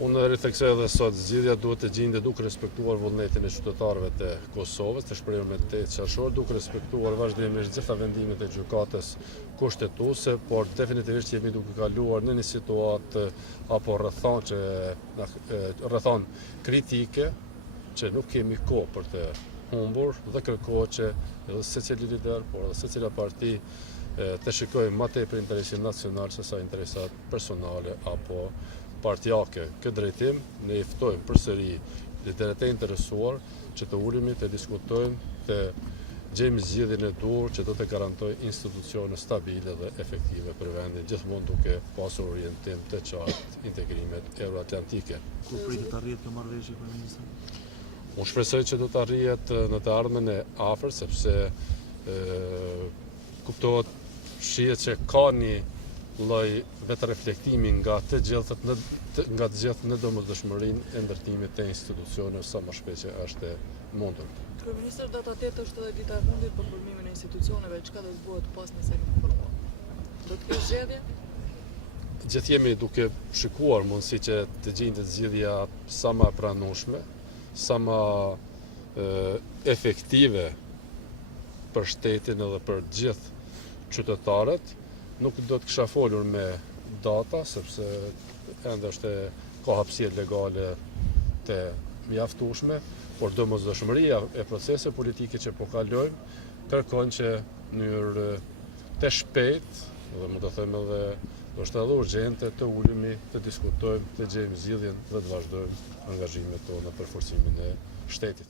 Unë ritheksoj edhe sot, zgjidhja duhet të gjinde duke respektuar vullnetin e qytetarëve të Kosovës, të shprehur të qershor, duke respektuar vazhdimisht gjitha vendimet e gjykatës kushtetuese, por definitivisht jemi duke kaluar në një situatë apo rrethon kritike që nuk kemi kohë për të humbur dhe kërkohet që edhe secili lider, por edhe secila parti të shikojë më tepër interesin nacional se sa interesat personale apo partijake. Këtë drejtim ne i ftojmë përsëri liderët e interesuar që të ulemi të diskutojmë, të gjejmë zgjidhjen e duhur që do të garantojë institucione stabile dhe efektive për vendin, gjithmonë duke pasur orientim të qartë integrimet euroatlantike. Ku pritet të arrihet kjo marrëveshje, kryeministër? Unë shpresoj që do të arrihet në të ardhmen e afërt, sepse kuptohet, shihet që ka një lloj vetë reflektimi nga të gjithë në domosdoshmërinë e ndërtimit të institucioneve sa më shpejt që është mundur. Kryeministër, data 8 është edhe dita e fundit për formimin e institucioneve, çka do të bëhet pas nëse nuk formohet? Do të kesh zgjedhje? Gjithë jemi duke shikuar mundësi që të gjendet zgjidhja sa më e pranueshme, sa më efektive për shtetin edhe për gjithë qytetarët. Nuk do të kisha folur me data, sepse ende është ka hapësirë legale të mjaftueshme, por domosdoshmëria e proceseve politike që po kalojmë kërkon që në mënyrë të shpejtë, dhe më do them edhe ndoshta edhe urgjente, të ulemi, të diskutojmë, të gjejmë zgjidhjen dhe të vazhdojmë angazhimet tona për forcimin e shtetit.